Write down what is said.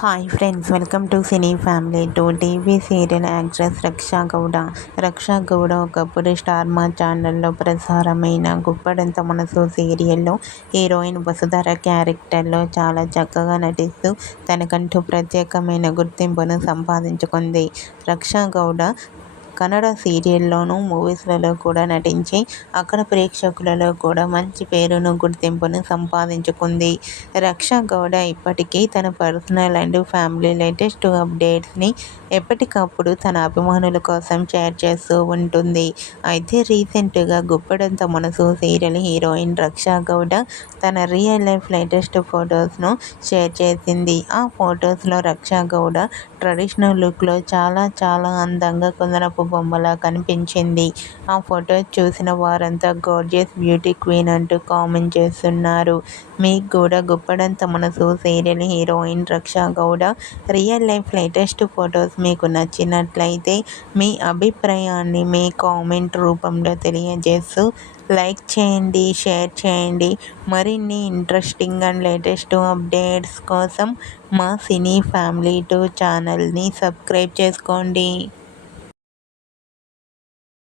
Hi friends, welcome to cine family. TV serial actress Raksha Gowda. Raksha Gowda ఒకప్పుడు star మా ఛానల్లో ప్రసారమైన గుప్పడంత మనసు సీరియల్లో హీరోయిన్ వసుధర క్యారెక్టర్లో చాలా చక్కగా నటిస్తూ తనకంటూ ప్రత్యేకమైన గుర్తింపును సంపాదించుకుంది. రక్షా గౌడ కన్నడ సీరియల్లోనూ, మూవీస్లలో కూడా నటించి అక్కడ ప్రేక్షకులలో కూడా మంచి పేరును, గుర్తింపును సంపాదించుకుంది. రక్షా గౌడ ఇప్పటికీ తన పర్సనల్ అండ్ ఫ్యామిలీ లేటెస్ట్ అప్డేట్స్ని ఎప్పటికప్పుడు తన అభిమానుల కోసం షేర్ చేస్తూ ఉంటుంది. అయితే రీసెంట్గా గుప్పడంత మనసు సీరియల్ హీరోయిన్ రక్షా గౌడ తన రియల్ లైఫ్ లేటెస్ట్ ఫొటోస్ను షేర్ చేసింది. ఆ ఫొటోస్లో రక్షా గౌడ ట్రెడిషనల్ లుక్లో చాలా అందంగా కుందనపు బొమ్మలా కనిపించింది. ఆ ఫొటోస్ చూసిన వారంతా గార్జియస్ బ్యూటీ క్వీన్ అంటూ కామెంట్ చేస్తున్నారు. మీకు కూడా గుప్పడంత మనసు serial heroine Raksha Gowda real life latest photos మీకు నచ్చినట్లయితే మీ అభిప్రాయాన్ని మీ కామెంట్ రూపంలో తెలియజేస్తూ లైక్ చేయండి, షేర్ చేయండి. మరిన్ని ఇంట్రెస్టింగ్ అండ్ లేటెస్ట్ అప్డేట్స్ కోసం మా సినీ ఫ్యామిలీ 2 ఛానల్ని సబ్స్క్రైబ్ చేసుకోండి.